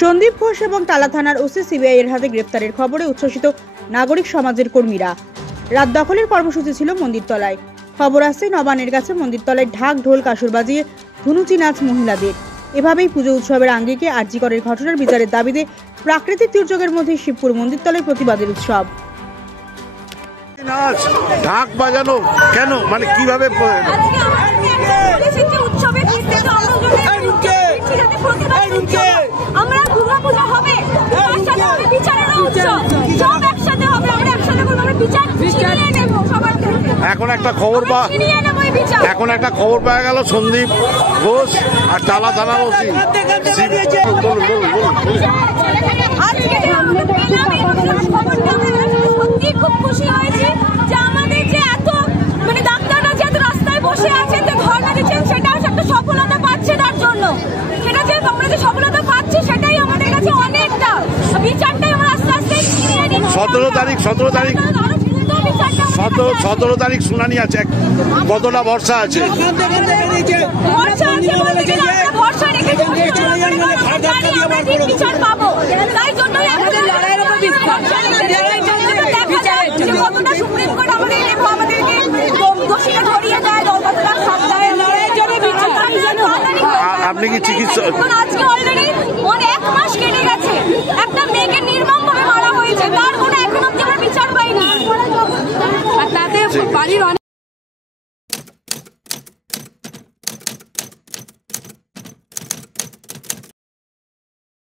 সন্দীপ ঘোষ এবং তালা থানার ওসি সিবিআই এর হাতে গ্রেপ্তারের খবরে উচ্ছ্বসিত নাগরিক সমাজের কর্মীরা। রাত দখলের কর্মসূচি ছিল মন্দিরতলায়। খবর আসছে নবান্নের কাছে মন্দিরতলায় ঢাক ঢোল কাসুর বাজিয়ে ধুনুচি নাচ মহিলাদের। এভাবেই পুজো উৎসবের আঙ্গিকে আরজি করের ঘটনার বিচারের দাবিতে প্রাকৃতিক দুর্যোগের মধ্যে শিবপুর মন্দিরতলায় প্রতিবাদের উৎসব। ঢাক বাজানো কেন, মানে কিভাবে এখন একটা খবর পাওয়া গেল সন্দীপ ঘোষ আর টালা থানার ওসি। খুব খুশি হয়েছি যে আমাদের যে এত মানে ডাক্তাররা যে এত রাস্তায় বসে আছেন, যে ধর্ণা দিচ্ছেন, সেটাও একটা সফলতা পাচ্ছে। তার জন্য সেটা যে আমরা যে সফলতা পাচ্ছি সেটাই আমাদের কাছে অনেকটা। বিচারটাই আমরা আস্তে আস্তে 17 তারিখ শুনানি আছে। কতটা ভরসা আছে? ভরসা রেখেছি বিচার পাবো। তাই জন্যই কতটা সুপ্রিম কোর্ট আমাদেরকে দোষীকে ধরিয়ে দেয়, আপনি কি চিকিৎসা আজকে অলরেডি 1 মাস কেটে গেছে।